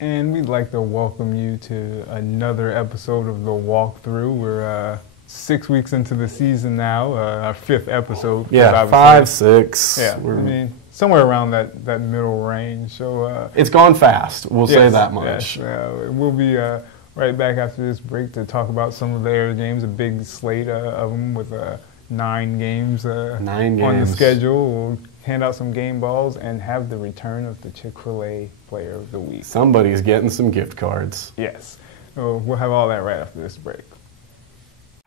And we'd like to welcome you to another episode of The Walkthrough. We're 6 weeks into the season now, our fifth episode. Yeah, 5, 6. Yeah, I mean, somewhere around that middle range. So it's gone fast, we'll say that much. Yes, we'll be right back after this break to talk about some of their games, a big slate of them with 9 games on the schedule. We'll hand out some game balls and have the return of the Chick-fil-A Player of the Week. Somebody's getting some gift cards. Yes. So we'll have all that right after this break.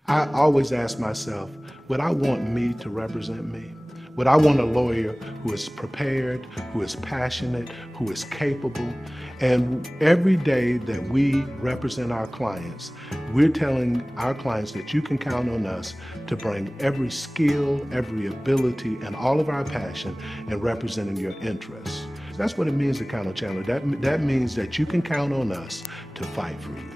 I always ask myself, would I want me to represent me? Would I want a lawyer who is prepared, who is passionate, who is capable? And every day that we represent our clients, we're telling our clients that you can count on us to bring every skill, every ability, and all of our passion in representing your interests. That's what it means to count on Chandler. That means that you can count on us to fight for you.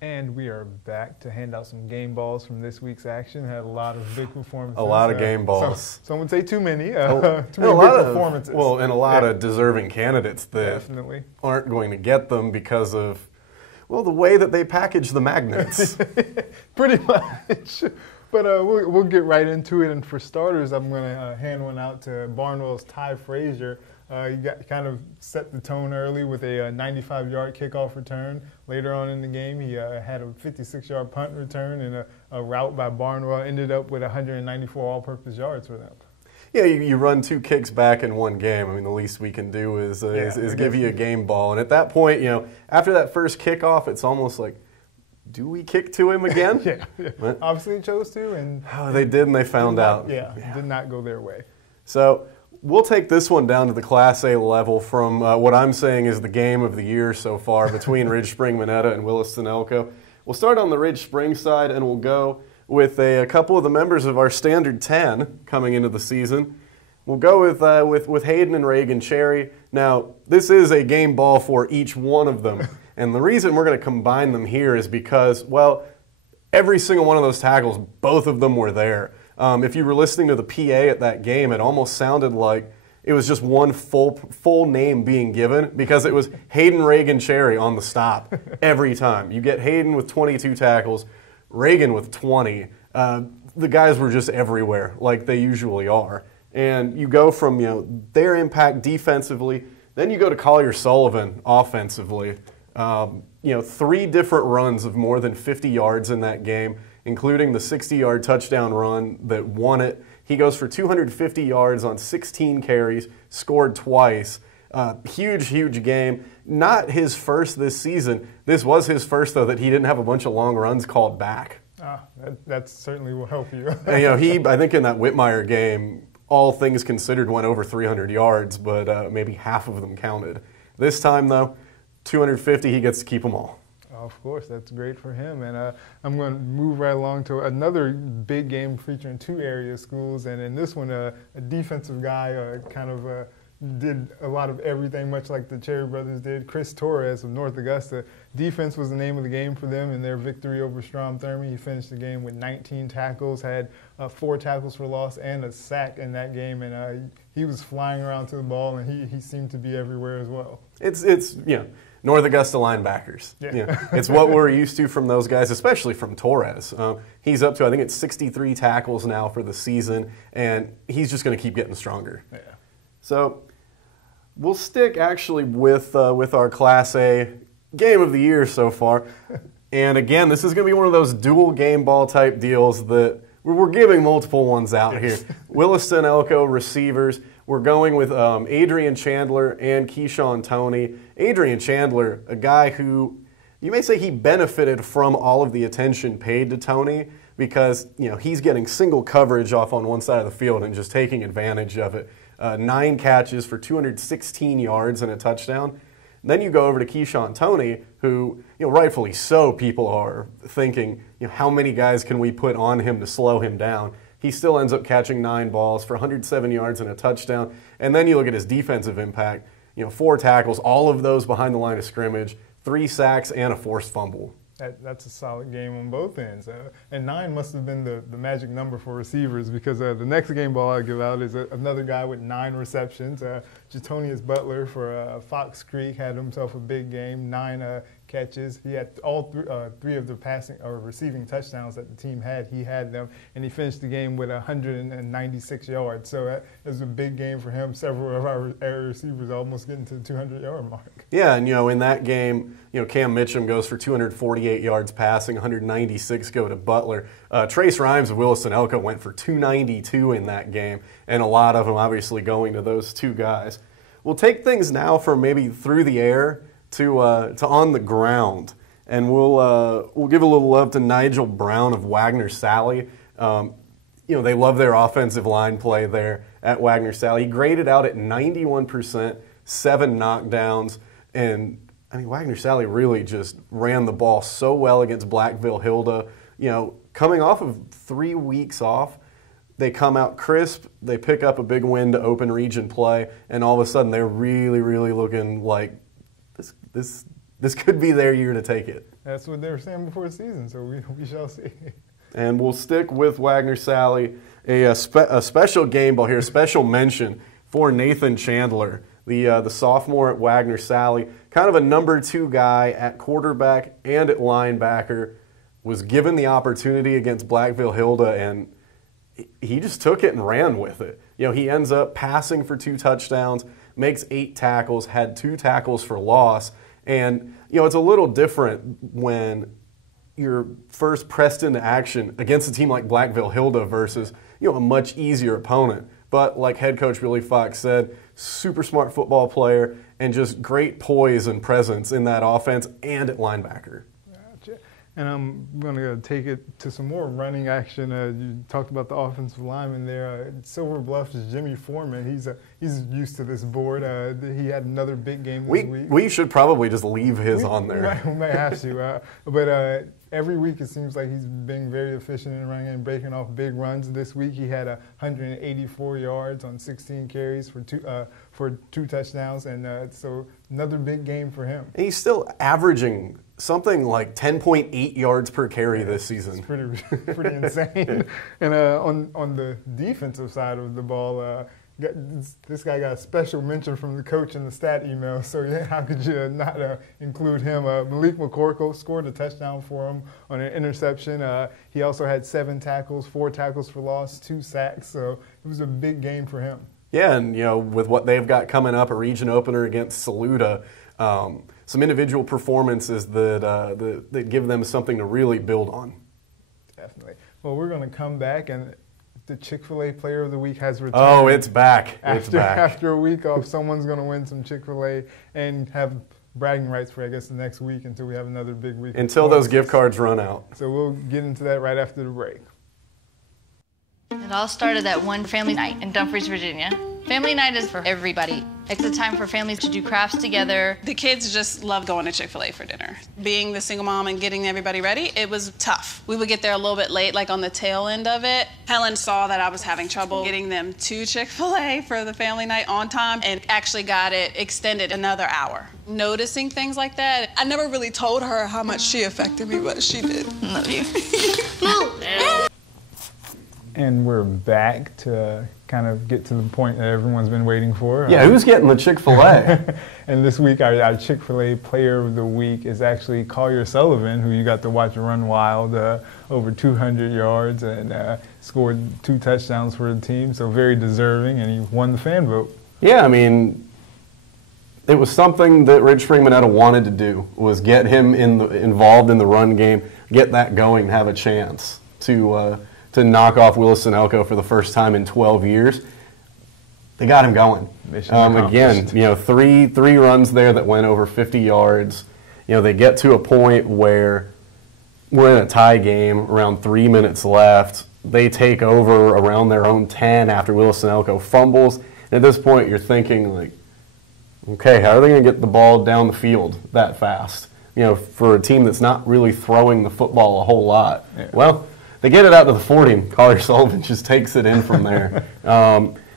And we are back to hand out some game balls from this week's action. Had a lot of big performances. A lot of game balls. Some would say too many. Too many big performances. And a lot of deserving candidates that definitely aren't going to get them because of, well, the way that they package the magnets. Pretty much. But we'll get right into it. And for starters, I'm going to hand one out to Barnwell's Ty Frazier. He kind of set the tone early with a 95-yard kickoff return. Later on in the game, he had a 56-yard punt return, and a route by Barnwell ended up with 194 all-purpose yards for them. Yeah, you run 2 kicks back in one game. I mean, the least we can do is give you a game ball. And at that point, after that first kickoff, it's almost like, do we kick to him again? Yeah. Obviously chose to. And they did, and they found out. Yeah, did not go their way. So we'll take this one down to the Class A level from what I'm saying is the game of the year so far between Ridge Spring Minetta and Williston-Elko. We'll start on the Ridge Spring side, and we'll go with a couple of the members of our Standard 10 coming into the season. We'll go with Hayden and Reagan Cherry. Now, this is a game ball for each one of them, and the reason we're going to combine them here is because, well, every single one of those tackles, both of them were there. If you were listening to the PA at that game, it almost sounded like it was just one full name being given because it was Hayden Reagan Cherry on the stop every time. You get Hayden with 22 tackles, Reagan with 20. The guys were just everywhere like they usually are. And you go from their impact defensively, then you go to Collier Sullivan offensively. 3 different runs of more than 50 yards in that game, including the 60-yard touchdown run that won it. He goes for 250 yards on 16 carries, scored twice. Huge game. Not his first this season. This was his first, though, that he didn't have a bunch of long runs called back. That certainly will help you. And, he, I think in that Whitmire game, all things considered, went over 300 yards, but maybe half of them counted. This time, though, 250, he gets to keep them all. Of course, that's great for him. And I'm going to move right along to another big game featuring 2 area schools. And in this one, a defensive guy did a lot of everything, much like the Cherry brothers did. Chris Torres of North Augusta. Defense was the name of the game for them in their victory over Strom Thurmond. He finished the game with 19 tackles, had 4 tackles for loss and a sack in that game. And he was flying around to the ball, and he seemed to be everywhere as well. It's North Augusta linebackers. Yeah. It's what we're used to from those guys, especially from Torres. He's up to, I think it's 63 tackles now for the season, and he's just going to keep getting stronger. Yeah. So we'll stick actually with our Class A game of the year so far. And again, this is going to be one of those dual game ball type deals that we're giving multiple ones out here. Williston-Elko receivers. We're going with Adrian Chandler and Keyshawn Toney. Adrian Chandler, a guy who you may say he benefited from all of the attention paid to Toney because he's getting single coverage off on one side of the field and just taking advantage of it. 9 catches for 216 yards and a touchdown. And then you go over to Keyshawn Toney, who rightfully so people are thinking how many guys can we put on him to slow him down. He still ends up catching 9 balls for 107 yards and a touchdown. And then you look at his defensive impact, 4 tackles, all of those behind the line of scrimmage, 3 sacks, and a forced fumble. That's a solid game on both ends. And 9 must have been the magic number for receivers, because the next game ball I'll give out is another guy with 9 receptions. Jatonius Butler for Fox Creek had himself a big game, 9 catches. He had all three of the passing or receiving touchdowns that the team had. He had them, and he finished the game with 196 yards. So it was a big game for him. Several of our receivers almost getting to the 200-yard mark. Yeah, and in that game, Cam Mitchum goes for 248 yards passing, 196 go to Butler. Trace Rhymes of Williston-Elko went for 292 in that game, and a lot of them obviously going to those two guys. We'll take things now from maybe through the air to on the ground, and we'll give a little love to Nigel Brown of Wagner Sally. They love their offensive line play there at Wagner Sally. He graded out at 91%, 7 knockdowns, and Wagner Sally really just ran the ball so well against Blackville Hilda. Coming off of 3 weeks off, they come out crisp, they pick up a big win to open region play, and all of a sudden they're really, really looking like this could be their year to take it. That's what they were saying before the season, so we shall see. And we'll stick with Wagner Sally. A special game ball here, a special mention for Nathan Chandler, the sophomore at Wagner Sally, kind of a number 2 guy at quarterback and at linebacker, was given the opportunity against Blackville Hilda, and he just took it and ran with it. He ends up passing for 2 touchdowns, makes 8 tackles, had 2 tackles for loss. And, it's a little different when you're first pressed into action against a team like Blackville Hilda versus, a much easier opponent. But like head coach Billy Fox said, super smart football player and just great poise and presence in that offense and at linebacker. And I'm going to take it to some more running action. You talked about the offensive lineman there. Silver Bluff's Jimmy Foreman. He's used to this board. He had another big game this week. We should probably just leave his on there. We might have to. But every week it seems like he's being very efficient in running and breaking off big runs. This week he had 184 yards on 16 carries for two touchdowns. And so another big game for him. And he's still averaging something like 10.8 yards per carry this season. It's pretty insane. And on the defensive side of the ball, this guy got a special mention from the coach in the stat email. So how could you not include him? Malik McCorkle scored a touchdown for him on an interception. He also had 7 tackles, 4 tackles for loss, 2 sacks. So it was a big game for him. Yeah, and with what they've got coming up, a region opener against Saluda, some individual performances that give them something to really build on. Definitely. Well, we're going to come back, and the Chick-fil-A Player of the Week has returned. Oh, it's back. After a week off, someone's going to win some Chick-fil-A and have bragging rights for, I guess, the next week until we have another big week. Until those gift cards run out. So we'll get into that right after the break. It all started at one family night in Dumfries, Virginia. Family night is for everybody. It's a time for families to do crafts together. The kids just love going to Chick-fil-A for dinner. Being the single mom and getting everybody ready, it was tough. We would get there a little bit late, like on the tail end of it. Helen saw that I was having trouble getting them to Chick-fil-A for the family night on time and actually got it extended another hour. Noticing things like that, I never really told her how much she affected me, but she did. Love you. And we're back to kind of get to the point that everyone's been waiting for. Yeah, who's getting the Chick-fil-A? And this week, our Chick-fil-A Player of the Week is actually Collier Sullivan, who you got to watch run wild, over 200 yards and scored 2 touchdowns for the team. So very deserving, and he won the fan vote. Yeah, it was something that Ridge Spring Minetta wanted to do, was get him involved in the run game, get that going, and have a chance to knock off Williston-Elko for the first time in 12 years. They got him going. Again, 3 runs there that went over 50 yards. They get to a point where we're in a tie game, around 3 minutes left. They take over around their own 10 after Williston-Elko fumbles. And at this point, you're thinking, like, okay, how are they going to get the ball down the field that fast? For a team that's not really throwing the football a whole lot. Yeah. Well, they get it out to the 40, and Collier Sullivan just takes it in from there.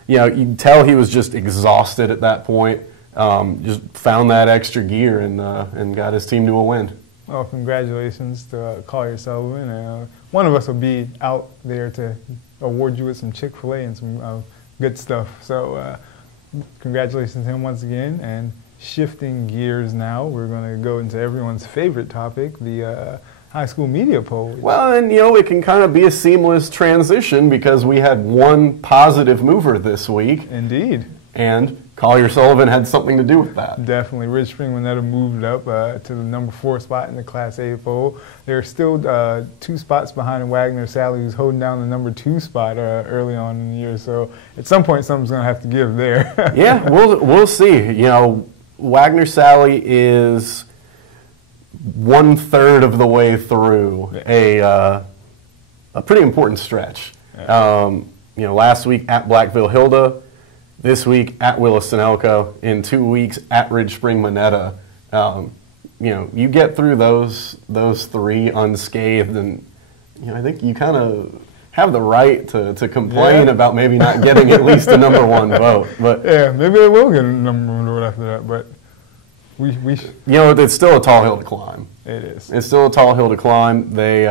You can tell he was just exhausted at that point. Just found that extra gear and got his team to a win. Well, congratulations to Collier Sullivan. One of us will be out there to award you with some Chick-fil-A and some good stuff. So congratulations to him once again. And shifting gears now, we're going to go into everyone's favorite topic, the high school media poll. Well, and it can kind of be a seamless transition because we had one positive mover this week. Indeed. And Collier Sullivan had something to do with that. Definitely. Ridge Spring Minetta moved up to the number 4 spot in the Class A poll. They're still 2 spots behind Wagner Sally, who's holding down the number 2 spot early on in the year. So at some point, something's going to have to give there. Yeah, we'll see. Wagner Sally is 1/3 of the way through a pretty important stretch. Yeah. Last week at Blackville Hilda, this week at Williston Elko, in 2 weeks at Ridge Spring Minetta. You get through those 3 unscathed, and I think you kind of have the right to complain about maybe not getting at least a number 1 vote. But yeah, maybe they will get a number 1 vote after that. But it's still a tall hill to climb. It is. It's still a tall hill to climb. They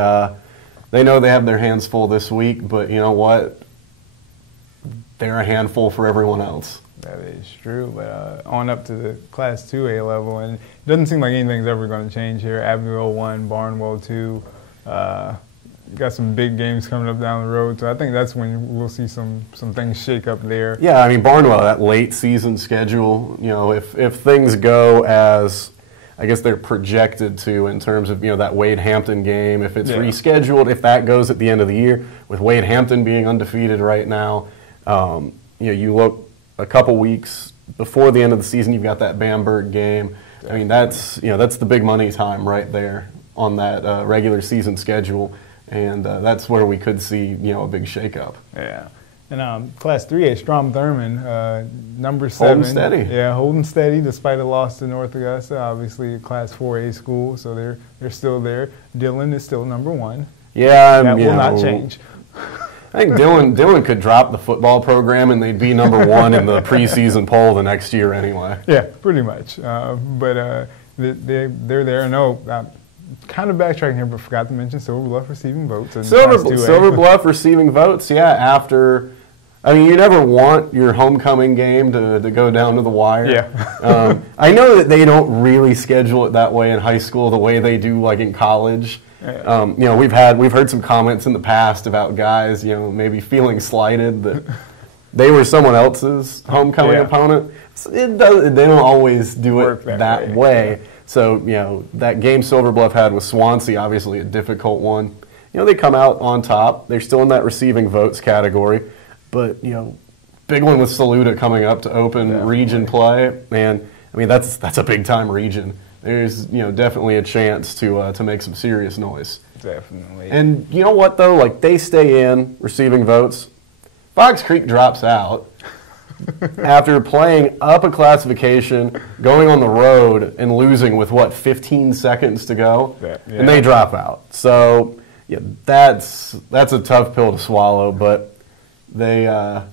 know they have their hands full this week, but you know what? They're a handful for everyone else. That is true, but on up to the Class 2A level, and it doesn't seem like anything's ever going to change here. Abbeville 1, Barnwell 2. Got some big games coming up down the road, so I think that's when we'll see some things shake up there. Yeah, Barnwell, that late season schedule, if things go as I guess they're projected to in terms of that Wade Hampton game, if it's rescheduled, if that goes at the end of the year, with Wade Hampton being undefeated right now. You look a couple weeks before the end of the season, you've got that Bamberg game. That's the big money time right there on that regular season schedule, and that's where we could see a big shakeup. Yeah, and Class 3A, Strom Thurmond, number 7, holding steady. Yeah, holding steady despite a loss to North Augusta. Obviously, a Class 4A school, so they're still there. Dillon is still number 1. Yeah, that will not change. I think Dillon could drop the football program and they'd be number 1 in the preseason poll the next year anyway. Yeah, pretty much. But they're there. No, kind of backtracking here, but forgot to mention Silver Bluff receiving votes. Silver Bluff receiving votes, yeah, after. You never want your homecoming game to go down to the wire. Yeah. I know that they don't really schedule it that way in high school the way they do like in college. We've heard some comments in the past about guys, maybe feeling slighted that they were someone else's homecoming opponent. They don't always do it that way. Yeah. So, that game Silver Bluff had with Swansea, obviously a difficult one. They come out on top. They're still in that receiving votes category. But, big one with Saluda coming up to open region play. And, that's a big-time region. There's definitely a chance to make some serious noise. Definitely. And you know what though? They stay in receiving votes. Fox Creek drops out after playing up a classification, going on the road and losing with 15 seconds to go, and they drop out. So that's a tough pill to swallow. But they're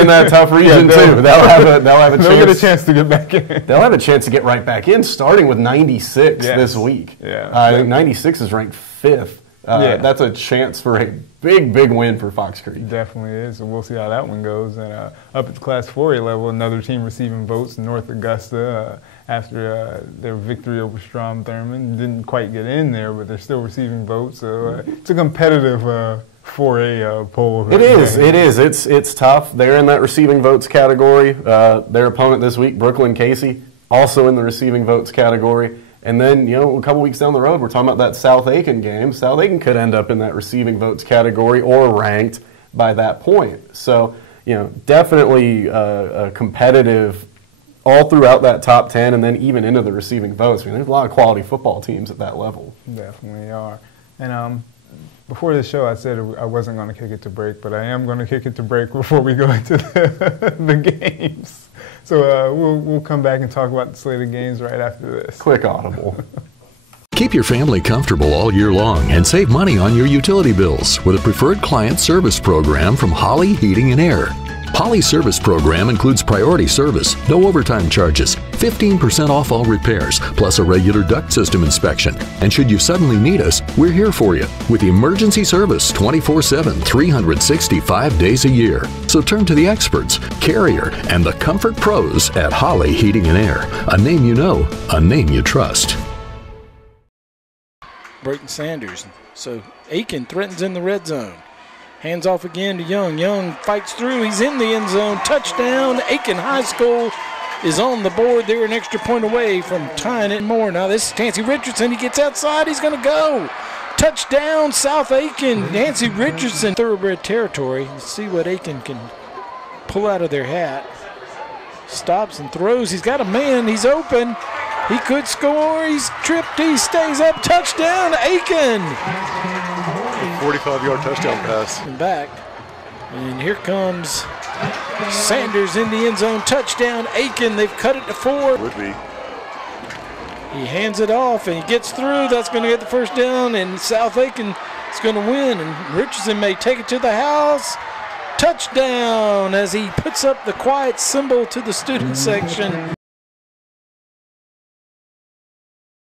in that tough region too. They'll have a chance. They'll get a chance to get back in. They'll have a chance to get right back in, starting with 96 this week. Yeah, I think 96 is ranked 5th. That's a chance for a big win for Fox Creek. Definitely is. So we'll see how that one goes. And up at the Class 4A level, another team receiving votes, North Augusta, after their victory over Strom Thurmond. Didn't quite get in there, but they're still receiving votes. So it's a competitive 4A poll. It is. It's tough. They're in that receiving votes category. Their opponent this week, Brooklyn Casey, also in the receiving votes category. And then, a couple weeks down the road, we're talking about that South Aiken game. South Aiken could end up in that receiving votes category or ranked by that point. So, definitely competitive all throughout that top 10 and then even into the receiving votes. There's a lot of quality football teams at that level. Definitely are. And before this show, I said I wasn't going to kick it to break, but I am going to kick it to break before we go into the games. So we'll come back and talk about the slate of games right after this. Quick audible. Keep your family comfortable all year long and save money on your utility bills with a preferred client service program from Holly Heating and Air. Holly's service program includes priority service, no overtime charges, 15% off all repairs, plus a regular duct system inspection. And should you suddenly need us, we're here for you with emergency service 24/7, 365 days a year. So turn to the experts, Carrier, and the comfort pros at Holly Heating and Air. A name you know, a name you trust. Brayton Sanders. So Aiken threatens in the red zone. Hands off again to Young. Young fights through. He's in the end zone. Touchdown. Aiken High School is on the board. They're an extra point away from tying it more. Now this is Nancy Richardson. He gets outside. He's going to go. Touchdown, South Aiken. Nancy Richardson, thoroughbred territory. Let's see what Aiken can pull out of their hat. Stops and throws. He's got a man. He's open. He could score. He's tripped. He stays up. Touchdown, Aiken. 45-yard touchdown pass. And back. And here comes Sanders in the end zone. Touchdown, Aiken. They've cut it to 4. Would be. He hands it off and he gets through. That's going to get the first down, and South Aiken is going to win. And Richardson may take it to the house. Touchdown as he puts up the quiet symbol to the student section.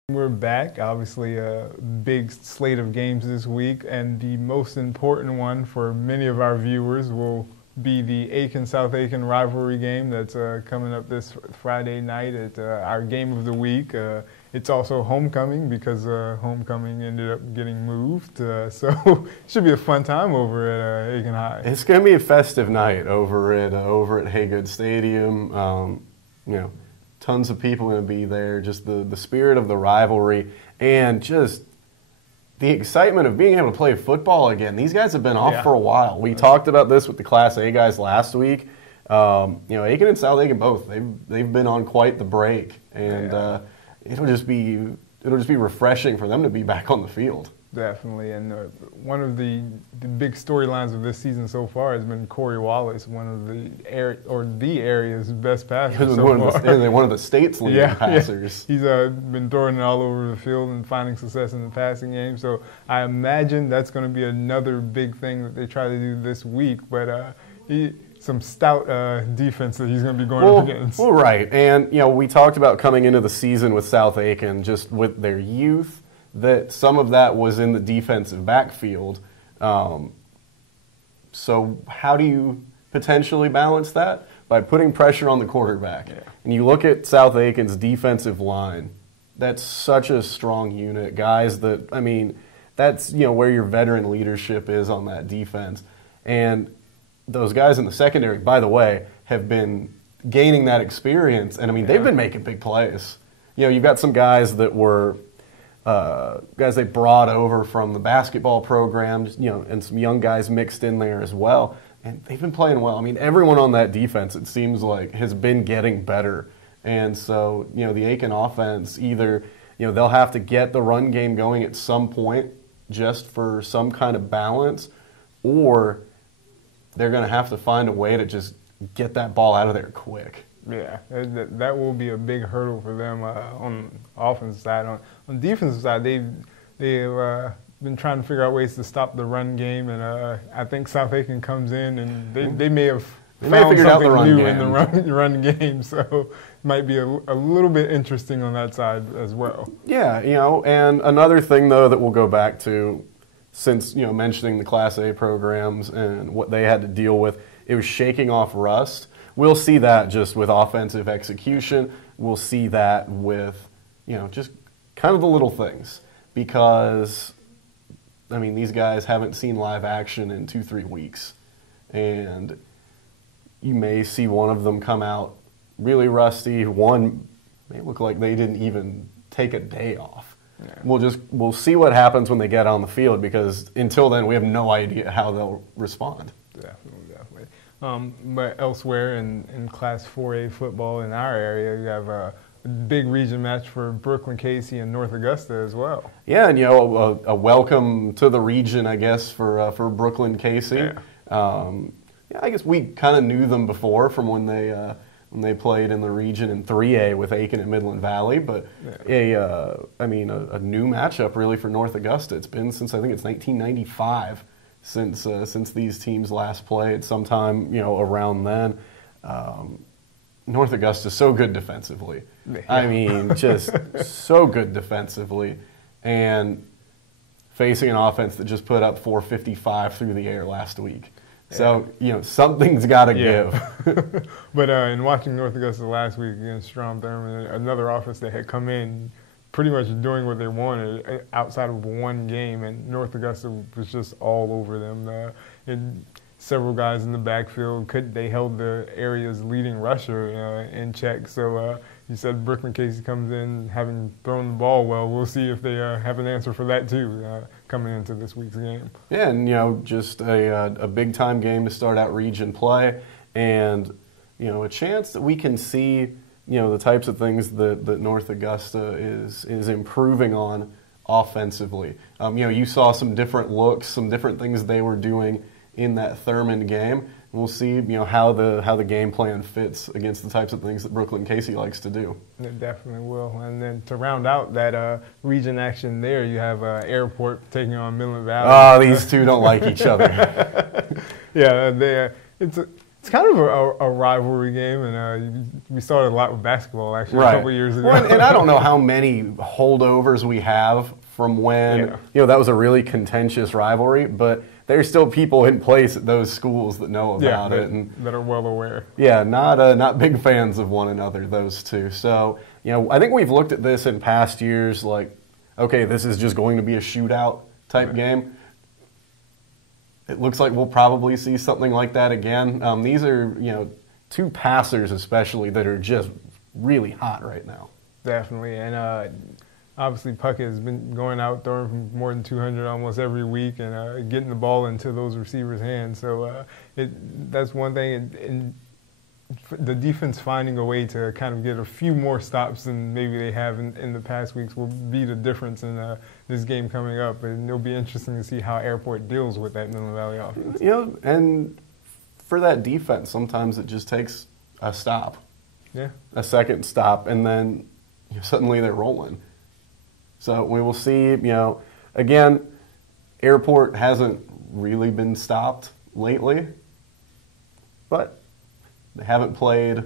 We're back. Obviously, a big slate of games this week, and the most important one for many of our viewers will be the Aiken-South Aiken rivalry game that's coming up this Friday night at our game of the week. It's also homecoming because homecoming ended up getting moved, so it should be a fun time over at Aiken High. It's going to be a festive night over at Haygood Stadium. You know, tons of people going to be there. Just the spirit of the rivalry and just the excitement of being able to play football again. These guys have been off for a while. We talked about this with the Class A guys last week. You know, Aiken and South Aiken both, they've been on quite the break, and it'll just be refreshing for them to be back on the field. Definitely, and one of the big storylines of this season so far has been Corey Wallace, one of the area's best passers so far. One of the state's leading passers. He's been throwing it all over the field and finding success in the passing game. So I imagine that's going to be another big thing that they try to do this week. But some stout defense that he's going to be going up against. Well, right, and you know we talked about coming into the season with South Aiken, just with their youth, that some of that was in the defensive backfield. So how do you potentially balance that? By putting pressure on the quarterback. Yeah. And you look at South Aiken's defensive line, that's such a strong unit. Guys that, I mean, that's, you know, where your veteran leadership is on that defense. And those guys in the secondary, by the way, have been gaining that experience. And, I mean, they've been making big plays. You know, you've got some guys that were guys they brought over from the basketball program, you know, and some young guys mixed in there as well. And they've been playing well. I mean, everyone on that defense, it seems like, has been getting better. And so, you know, the Aiken offense, either, you know, they'll have to get the run game going at some point just for some kind of balance, or they're going to have to find a way to just get that ball out of there quick. Yeah, that will be a big hurdle for them on the offensive side. On the defensive side, they've been trying to figure out ways to stop the run game, and I think South Aiken comes in and they may have found something new in the run game, so it might be a little bit interesting on that side as well. Yeah, you know, and another thing though that we'll go back to, since, you know, mentioning the Class A programs and what they had to deal with, it was shaking off rust. We'll see that just with offensive execution. We'll see that with, you know, just kind of the little things, because, I mean, these guys haven't seen live action in 2-3 weeks, and you may see one of them come out really rusty. One may look like they didn't even take a day off. Yeah. We'll see what happens when they get on the field, because until then we have no idea how they'll respond. Definitely. But elsewhere in Class 4A football in our area, you have a big region match for Brooklyn, Casey, and North Augusta as well. Yeah, and, you know, a welcome to the region, I guess, for Brooklyn, Casey. Yeah. I guess we kind of knew them before from when they played in the region in 3A with Aiken and Midland Valley, but a new matchup really for North Augusta. It's been since, I think it's 1995. Since these teams last played, sometime, you know, around then. North Augusta so good defensively. Yeah. I mean, just so good defensively. And facing an offense that just put up 455 through the air last week. So, something's got to give. But in watching North Augusta last week against Strom Thurmond, another offense that had come in pretty much doing what they wanted outside of one game, and North Augusta was just all over them. And several guys in the backfield, they held the area's leading rusher in check. So you said Brooklyn Casey comes in having thrown the ball well. We'll see if they have an answer for that too coming into this week's game. Yeah, and just a big-time game to start out region play, and a chance that we can see the types of things that North Augusta is improving on offensively. You saw some different looks, some different things they were doing in that Thurmond game. We'll see, how the game plan fits against the types of things that Brooklyn Casey likes to do. It definitely will. And then to round out that region action there, you have Airport taking on Midland Valley. Oh, these two don't like each other. Yeah, it's kind of a rivalry game, and we saw it a lot with basketball actually a couple years ago. Well, and I don't know how many holdovers we have from when that was a really contentious rivalry, but there's still people in place at those schools that know about it and that are well aware. Yeah, not big fans of one another, those two. So I think we've looked at this in past years like, okay, this is just going to be a shootout type game. It looks like we'll probably see something like that again. These are, two passers especially that are just really hot right now. Definitely, and obviously Puckett has been going out throwing from more than 200 almost every week and getting the ball into those receivers' hands. So that's one thing. And the defense finding a way to kind of get a few more stops than maybe they have in the past weeks will be the difference in this game coming up. And it'll be interesting to see how Airport deals with that Midland Valley offense. And for that defense, sometimes it just takes a stop, a second stop, and then suddenly they're rolling. So we will see, again, Airport hasn't really been stopped lately, but they haven't played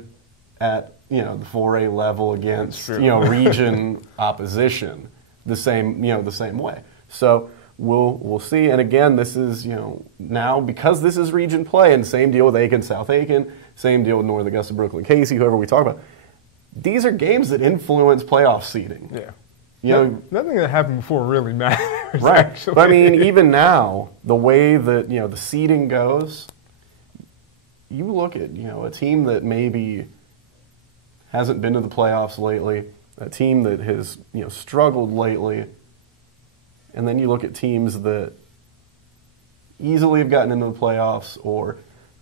at, the 4A level against, region opposition the same way. So we'll see. And again, this is, now because this is region play, and same deal with Aiken, South Aiken, same deal with North Augusta, Brooklyn Casey, whoever we talk about. These are games that influence playoff seeding. Yeah. Nothing that happened before really matters. Right. Actually. But I mean, even now, the way that the seeding goes, you look at a team that maybe hasn't been to the playoffs lately, a team that has struggled lately, and then you look at teams that easily have gotten into the playoffs, or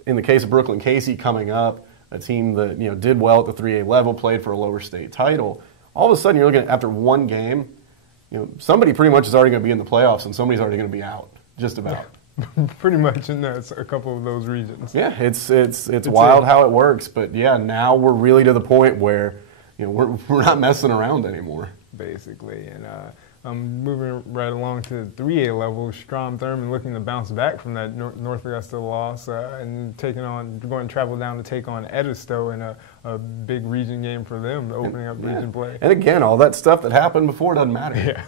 in the case of Brooklyn Casey coming up, a team that did well at the 3A level, played for a lower state title. All of a sudden, you're looking at after one game, somebody pretty much is already going to be in the playoffs, and somebody's already going to be out, just about. Pretty much in a couple of those regions. Yeah, it's wild how it works, but now we're really to the point where we're not messing around anymore. Basically, and moving right along to the 3A level, Strom Thurmond looking to bounce back from that North Augusta loss and going to travel down to take on Edisto in a big region game for them, opening up region play. And again, all that stuff that happened before doesn't matter.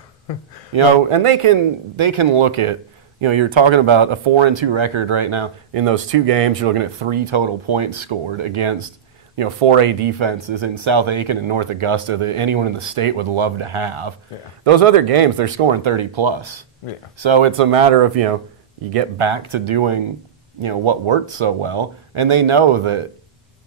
Yeah. And they can look at, you're talking about a 4-2 record right now. In those two games, you're looking at 3 total points scored against 4A defenses in South Aiken and North Augusta that anyone in the state would love to have. Yeah. Those other games, they're scoring 30+. Yeah. So it's a matter of, you get back to doing, what worked so well, and they know that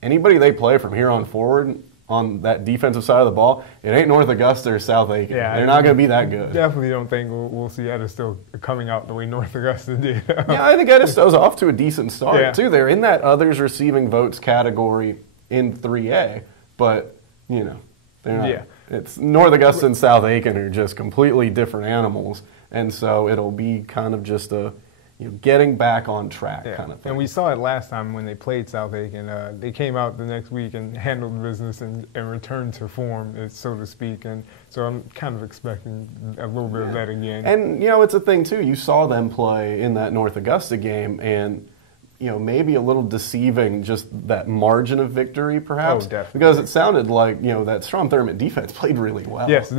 anybody they play from here on forward on that defensive side of the ball, it ain't North Augusta or South Aiken. Yeah, they're not going to be that good. Definitely don't think we'll see Edisto coming out the way North Augusta did. Yeah, I think Edisto's off to a decent start, too. They're in that others receiving votes category in 3A, but, they're not. Yeah. It's North Augusta and South Aiken are just completely different animals, and so it'll be kind of just a getting back on track kind of thing. And we saw it last time when they played South Aiken. They came out the next week and handled business and returned to form, so to speak. And so I'm kind of expecting a little bit of that again. And, it's a thing, too. You saw them play in that North Augusta game, and maybe a little deceiving, just that margin of victory, perhaps. Oh, definitely. Because it sounded like, that Strom Thurmond defense played really well. Yes,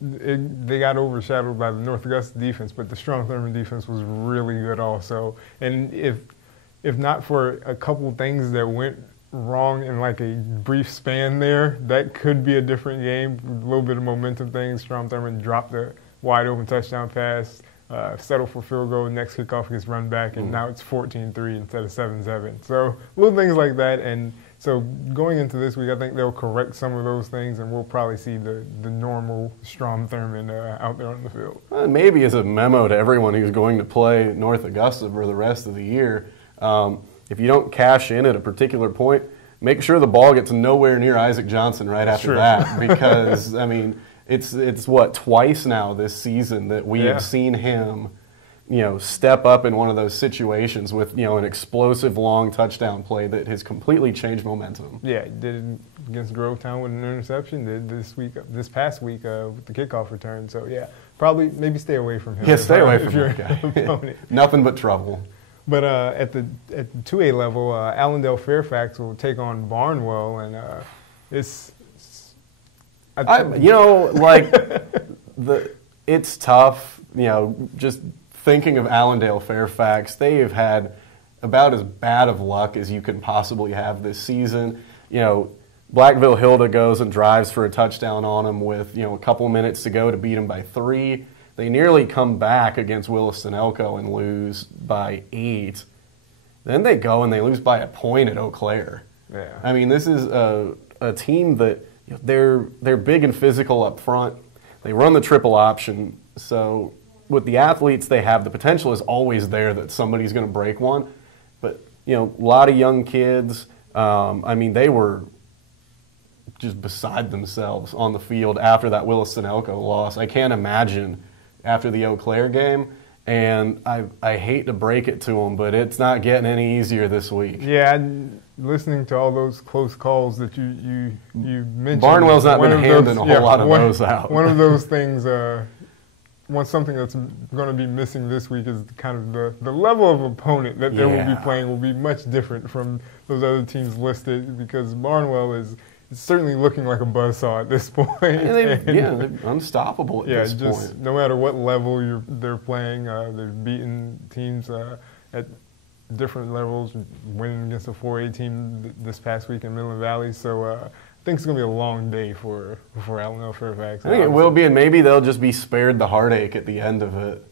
they got overshadowed by the North Augusta defense, but the Strom Thurmond defense was really good also. And if not for a couple things that went wrong in like a brief span there, that could be a different game. A little bit of momentum things. Strom Thurmond dropped the wide open touchdown pass, settled for field goal, next kickoff gets run back, and now it's 14-3 instead of 7-7. So little things like that. And so going into this week, I think they'll correct some of those things, and we'll probably see the normal Strom Thurmond out there on the field. Maybe as a memo to everyone who's going to play North Augusta for the rest of the year, if you don't cash in at a particular point, make sure the ball gets nowhere near Isaac Johnson right after that, because, it's what, twice now this season that we have seen him, step up in one of those situations with, an explosive long touchdown play that has completely changed momentum. Yeah, he did it against Grovetown with an interception, did this past week with the kickoff return. So, yeah, probably maybe stay away from him. Yeah, stay away from your opponent. Nothing but trouble. But at the 2A level, Allendale Fairfax will take on Barnwell, and it's tough. Just thinking of Allendale Fairfax, they have had about as bad of luck as you can possibly have this season. Blackville Hilda goes and drives for a touchdown on them with a couple minutes to go to beat them by 3. They nearly come back against Williston-Elko and lose by 8. Then they go and they lose by a point at Eau Claire. Yeah. This is a team that they're big and physical up front. They run the triple option. So with the athletes they have, the potential is always there that somebody's going to break one. But, a lot of young kids, they were just beside themselves on the field after that Williston-Elko loss. I can't imagine after the Eau Claire game, and I hate to break it to them, but it's not getting any easier this week. Yeah, listening to all those close calls that you mentioned. Barnwell's not been handing a whole lot of those out. One of those things, something that's going to be missing this week is kind of the level of opponent that they will be playing will be much different from those other teams listed, because Barnwell is certainly looking like a buzzsaw at this point. They're unstoppable at this point. No matter what level they're playing, they've beaten teams at different levels, winning against a 4A team this past week in Midland Valley. So I think it's going to be a long day for Allendale Fairfax. I think it will be, and maybe they'll just be spared the heartache at the end of it.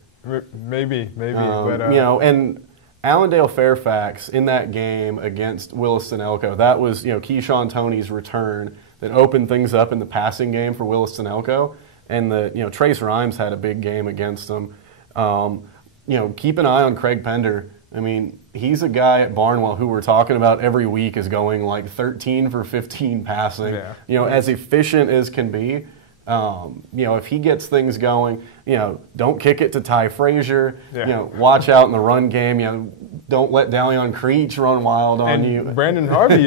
Maybe. And Allendale Fairfax in that game against Williston-Elko, that was, Keyshawn Toney's return that opened things up in the passing game for Williston-Elko. And Trace Rhymes had a big game against them. Keep an eye on Craig Pender. He's a guy at Barnwell who we're talking about every week is going like 13 for 15 passing. Yeah. As efficient as can be. If he gets things going, don't kick it to Ty Frazier. Yeah. Watch out in the run game. Don't let Dalion Creech run wild on you. Brandon Harvey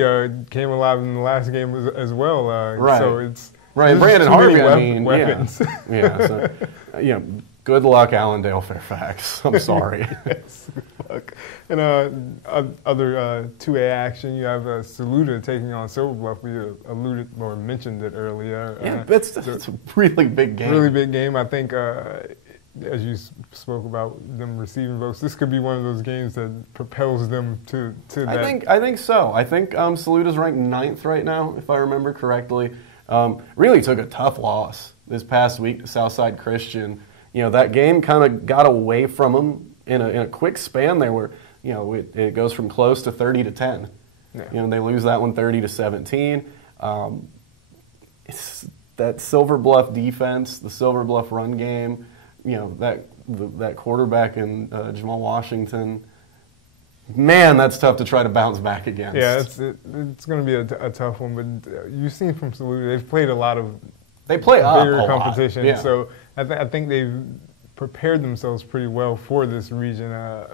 came alive in the last game as well. Right. So it's Brandon Harvey. Weapons. Good luck, Allendale Fairfax. I'm sorry. Yes, good luck. And other 2A action, you have Saluda taking on Silver Bluff. We alluded or mentioned it earlier. Yeah, it's a really big game. Really big game. I think, as you spoke about them receiving votes, this could be one of those games that propels them to that. I think so. I think Saluda's ranked 9th right now, if I remember correctly. Really took a tough loss this past week to Southside Christian. That game kind of got away from them in a quick span there where, it goes from close to 30-10. Yeah. They lose that one 30-17. It's that Silver Bluff defense, the Silver Bluff run game, that quarterback in Jamal Washington. Man, that's tough to try to bounce back against. Yeah, it's going to be a tough one, but you've seen from Saluda, they've played a lot of bigger competition. Yeah. So I think they've prepared themselves pretty well for this region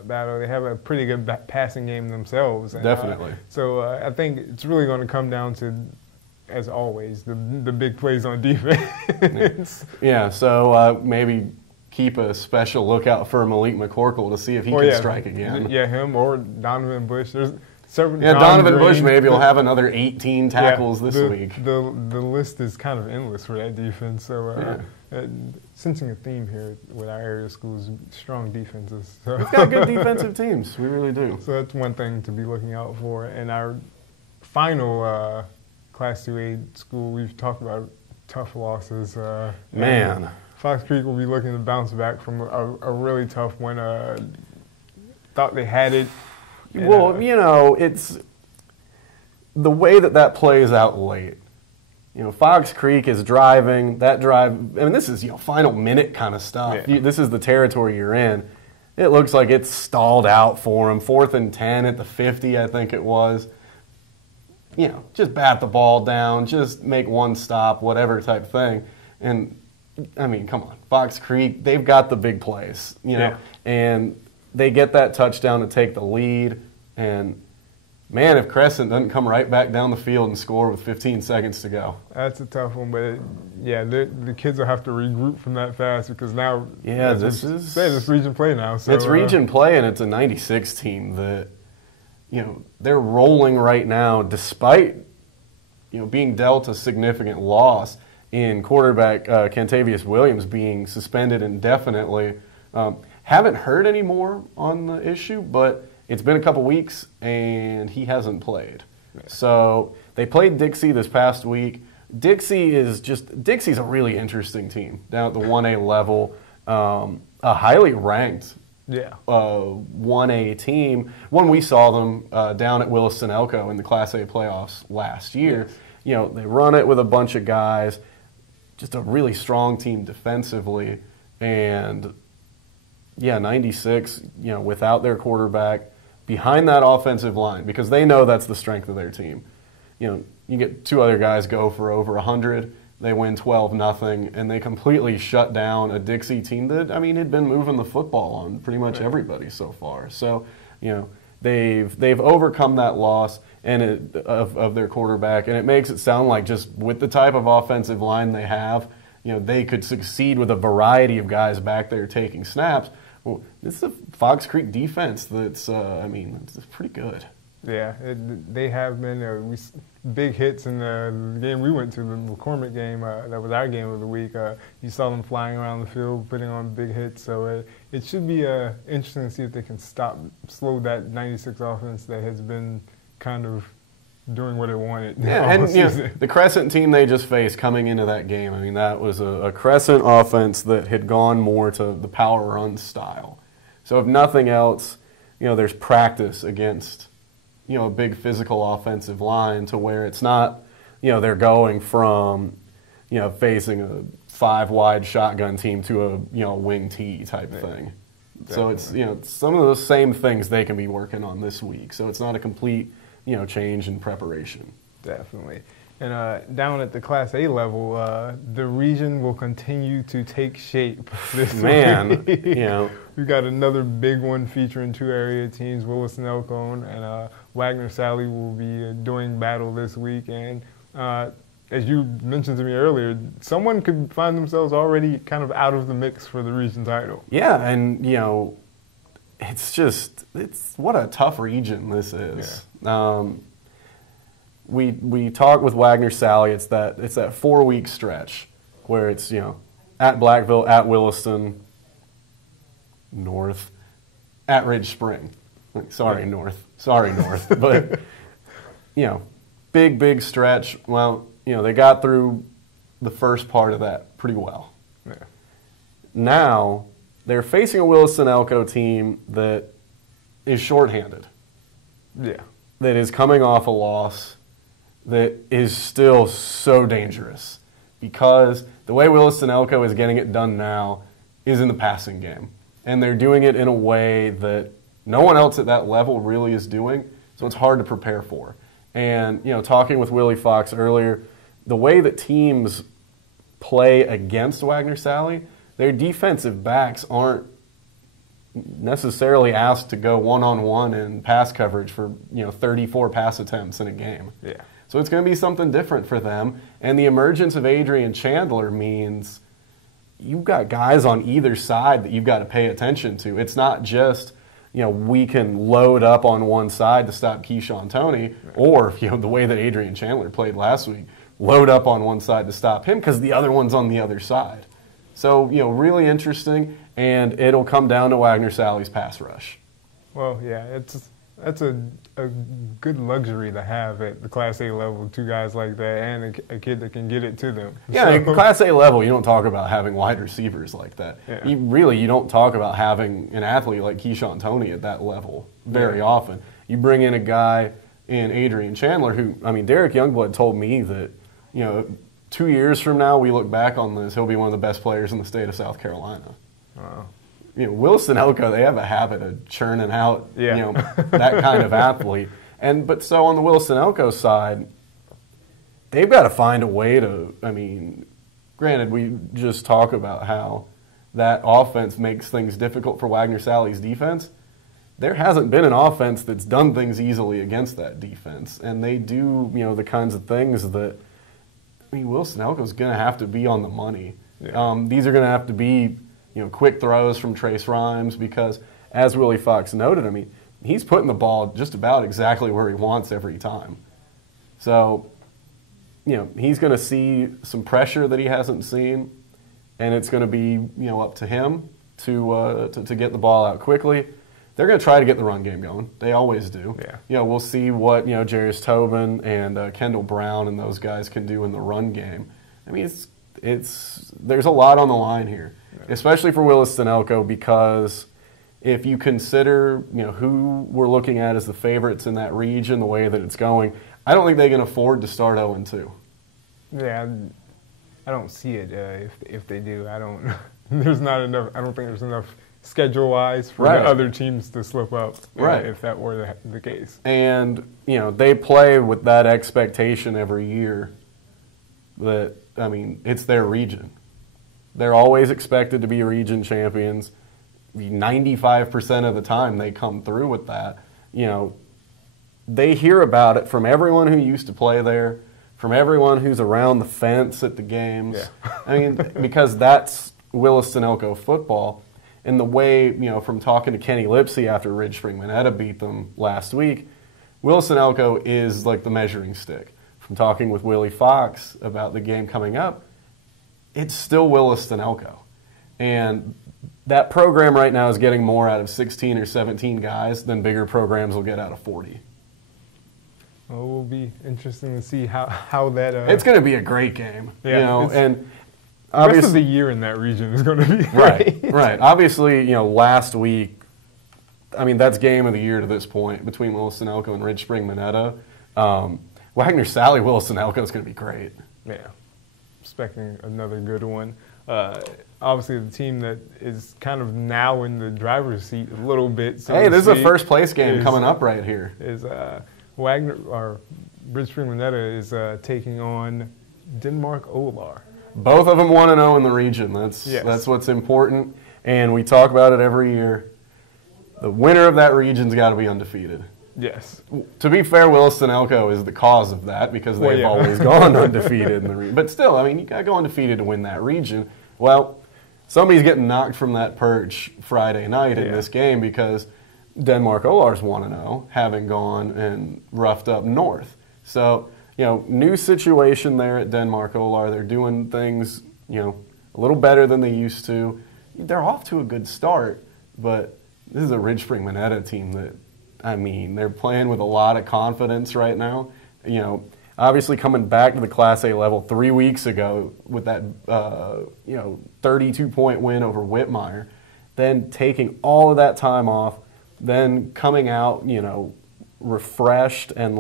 battle. They have a pretty good passing game themselves. And, Definitely. So I think it's really going to come down to, as always, the big plays on defense. Yeah, so maybe keep a special lookout for Malik McCorkle to see if he can strike again. Yeah, him or Donovan Bush. There's several. Yeah, Donovan Bush maybe will have another 18 tackles this week. The list is kind of endless for that defense. So sensing a theme here with our area schools, strong defenses. So. We've got good defensive teams. We really do. So that's one thing to be looking out for. And our final Class 2A school, we've talked about tough losses. Man. Fox Creek will be looking to bounce back from a really tough one. Thought they had it. And, well, you know, it's the way that plays out late. You know, Fox Creek is driving. That drive, I mean, this is, final minute kind of stuff. Yeah. This is the territory you're in. It looks like it's stalled out for them. 4th and 10 at the 50, I think it was. Just bat the ball down, just make one stop, whatever type thing. And, I mean, come on. Fox Creek, they've got the big plays, and they get that touchdown to take the lead. And, man, if Crescent doesn't come right back down the field and score with 15 seconds to go. That's a tough one, but, the kids will have to regroup from that fast because now this is region play now. So, it's region play, and it's a 96 team that – they're rolling right now despite, being dealt a significant loss in quarterback Cantavius Williams being suspended indefinitely. Haven't heard any more on the issue, but it's been a couple weeks and he hasn't played. Yeah. So they played Dixie this past week. Dixie's a really interesting team down at the 1A level, a highly ranked 1A team. When we saw them down at Williston-Elko in the Class A playoffs last year, they run it with a bunch of guys, just a really strong team defensively, and 96, without their quarterback, behind that offensive line, because they know that's the strength of their team. You get 2 other guys go for over 100. They win 12-0, and they completely shut down a Dixie team that, had been moving the football on pretty much everybody so far. So, they've overcome that loss of their quarterback, and it makes it sound like just with the type of offensive line they have, they could succeed with a variety of guys back there taking snaps. Well, this is a Fox Creek defense that's, it's pretty good. Yeah, they have been big hits in the game we went to, the McCormick game. That was our game of the week. You saw them flying around the field, putting on big hits. So it should be interesting to see if they can slow that 96 offense that has been kind of doing what it wanted. Yeah, and the Crescent team they just faced coming into that game, that was a Crescent offense that had gone more to the power run style. So if nothing else, there's practice against a big physical offensive line to where it's not, they're going from, facing a 5-wide shotgun team to a wing T type thing. Definitely. So it's, some of those same things they can be working on this week. So it's not a complete, change in preparation. Definitely. And down at the Class A level, the region will continue to take shape this week. We've got another big one featuring 2 area teams, Williston-Elko and Wagner Sally will be doing battle this week. And as you mentioned to me earlier, someone could find themselves already kind of out of the mix for the region title. Yeah, and, it's what a tough region this is. Yeah. We talked with Wagner Sally. It's that 4-week stretch where it's at Blackville, at Williston, North, at Ridge Spring. Sorry, North. But big stretch. Well, they got through the first part of that pretty well. Yeah. Now they're facing a Williston-Elko team that is shorthanded. Yeah. That is coming off a loss. That is still so dangerous because the way Williston-Elko is getting it done now is in the passing game. And they're doing it in a way that no one else at that level really is doing, so it's hard to prepare for. And, talking with Willie Fox earlier, the way that teams play against Wagner Sally, their defensive backs aren't necessarily asked to go one-on-one in pass coverage for, 34 pass attempts in a game. Yeah. So it's going to be something different for them. And the emergence of Adrian Chandler means you've got guys on either side that you've got to pay attention to. It's not just, we can load up on one side to stop Keyshawn Toney, or, the way that Adrian Chandler played last week, load up on one side to stop him because the other one's on the other side. So, really interesting, and it'll come down to Wagner Sally's pass rush. Well, yeah, that's a good luxury to have at the Class A level, two guys like that and a kid that can get it to them. Yeah, at Class A level, you don't talk about having wide receivers like that. Yeah. You don't talk about having an athlete like Keyshawn Toney at that level very often. You bring in a guy in Adrian Chandler who, Derek Youngblood told me that, 2 years from now, we look back on this, he'll be one of the best players in the state of South Carolina. Wow. Williston Elko, they have a habit of churning out, that kind of athlete. But so on the Williston Elko side, they've got to find a way to, granted, we just talk about how that offense makes things difficult for Wagner Sally's defense. There hasn't been an offense that's done things easily against that defense. And they do, the kinds of things that, Williston Elko's going to have to be on the money. Yeah. These are going to have to be, quick throws from Trace Rhymes because, as Willie Fox noted, he's putting the ball just about exactly where he wants every time. So, he's going to see some pressure that he hasn't seen, and it's going to be, up to him to get the ball out quickly. They're going to try to get the run game going. They always do. Yeah. We'll see what, Jarius Tobin and Kendall Brown and those guys can do in the run game. There's a lot on the line here, especially for Williston Elko, because if you consider, who we're looking at as the favorites in that region, the way that it's going, I don't think they can afford to start 0-2. Yeah, I don't see it if they do. There's not enough. I don't think there's enough schedule-wise for the other teams to slip up. If that were the case. And they play with that expectation every year that it's their region. They're always expected to be region champions. 95% of the time they come through with that. They hear about it from everyone who used to play there, from everyone who's around the fence at the games. Yeah. Because that's Williston Elko football. And the way, from talking to Kenny Lipsey after Ridge Spring Minetta beat them last week, Williston Elko is like the measuring stick. From talking with Willie Fox about the game coming up, it's still Williston Elko. And that program right now is getting more out of 16 or 17 guys than bigger programs will get out of 40. Well, it will be interesting to see how that... it's going to be a great game. Yeah, and the rest of the year in that region is going to be great. Right. Obviously, last week, that's game of the year to this point between Williston Elko and Ridge Spring Minetta. Wagner Sally Williston Elko is going to be great. Yeah, expecting another good one. Obviously, the team that is kind of now in the driver's seat a little bit. So hey, this is a first place game coming up right here. Is Wagner or Ridge Spring Minetta is taking on Denmark Olar. Both of them 1-0 in the region. That's what's important, and we talk about it every year. The winner of that region's got to be undefeated. Yes. To be fair, Williston Elko is the cause of that because they've always gone undefeated in the region. But still, you got to go undefeated to win that region. Well, somebody's getting knocked from that perch Friday night in this game because Denmark Olar's 1-0, having gone and roughed up north. So, new situation there at Denmark Olar. They're doing things, a little better than they used to. They're off to a good start, but this is a Ridge Spring Minetta team that, they're playing with a lot of confidence right now. Obviously coming back to the Class A level 3 weeks ago with that, 32-point win over Whitmire, then taking all of that time off, then coming out, refreshed and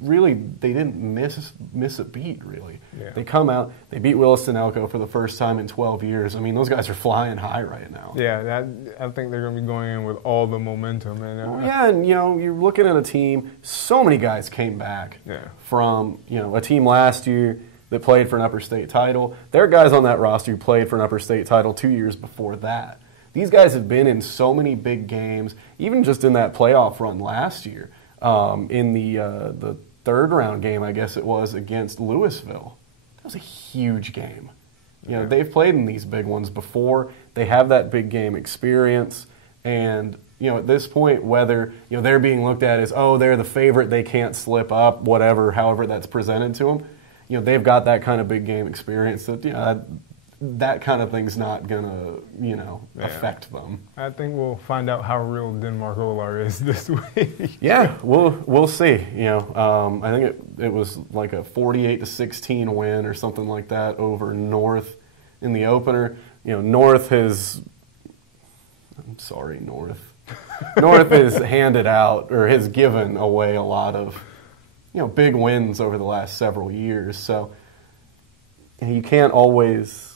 really they didn't miss a beat, really. Yeah. They come out, they beat Williston Elko for the first time in 12 years. Those guys are flying high right now. Yeah, I think they're going to be going in with all the momentum. And you're looking at a team, so many guys came back from, a team last year that played for an upper state title. There are guys on that roster who played for an upper state title 2 years before that. These guys have been in so many big games, even just in that playoff run last year. In the third round game, I guess it was, against Louisville. That was a huge game. You know, they've played in these big ones before. They have that big game experience, and you know, at this point, whether you know they're being looked at as, oh, they're the favorite, they can't slip up, whatever, however that's presented to them, you know, they've got that kind of big game experience that, you know, that kind of thing's not gonna, you know, affect them. I think we'll find out how real Denmark Olar is this week. Yeah, we'll see. You know, I think it was like a 48-16 win or something like that over North in the opener. You know, North has handed out or has given away a lot of, you know, big wins over the last several years. So you can't always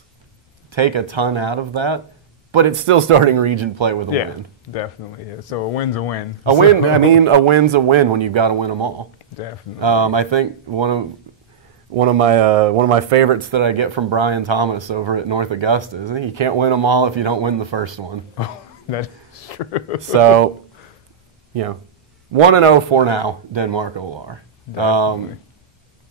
take a ton out of that, but it's still starting region play with a win. Definitely. Yeah. So a win's a win. A win. I mean, a win's a win when you've got to win them all. Definitely. I think one of my favorites that I get from Brian Thomas over at North Augusta is you can't win them all if you don't win the first one. Oh, that is true. So, you know, 1-0 for now, Denmark Olar.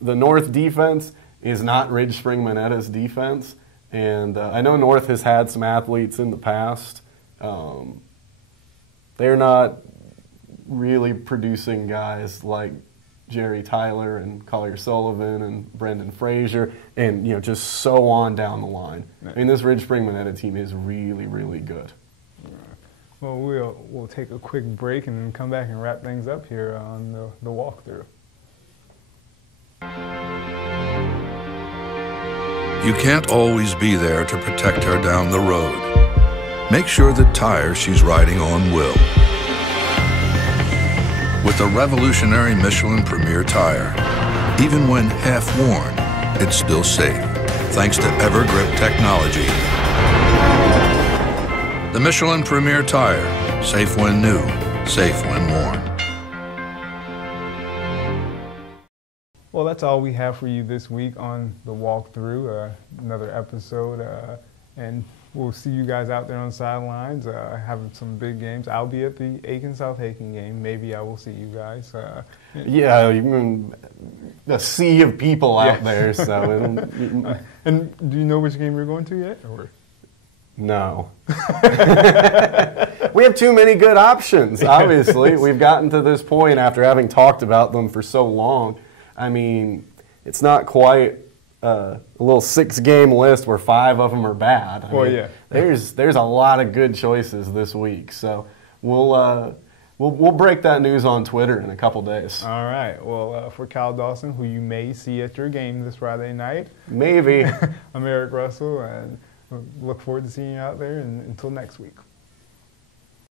The North defense is not Ridge Spring Monetta's defense. And I know North has had some athletes in the past. They're not really producing guys like Jerry Tyler and Collier Sullivan and Brendan Frazier and, you know, just so on down the line. I mean, this Ridge Spring Monetta team is really, really good. Well, we'll take a quick break and then come back and wrap things up here on the walkthrough. You can't always be there to protect her down the road. Make sure the tire she's riding on will. With the revolutionary Michelin Premier tire, even when half worn, it's still safe, thanks to EverGrip technology. The Michelin Premier tire, safe when new, safe when worn. Well, that's all we have for you this week on the walkthrough. Another episode, and we'll see you guys out there on the sidelines, having some big games. I'll be at the Aiken South Aiken game. Maybe I will see you guys. Yeah, a sea of people out there. So, and do you know which game you're going to yet? Or? No. We have too many good options. Obviously, we've gotten to this point after having talked about them for so long. I mean, it's not quite a little 6-game list where 5 of them are bad. I mean, yeah. There's a lot of good choices this week. So we'll break that news on Twitter in a couple days. All right. Well, for Kyle Dawson, who you may see at your game this Friday night. Maybe. I'm Eric Russell, and look forward to seeing you out there. And until next week.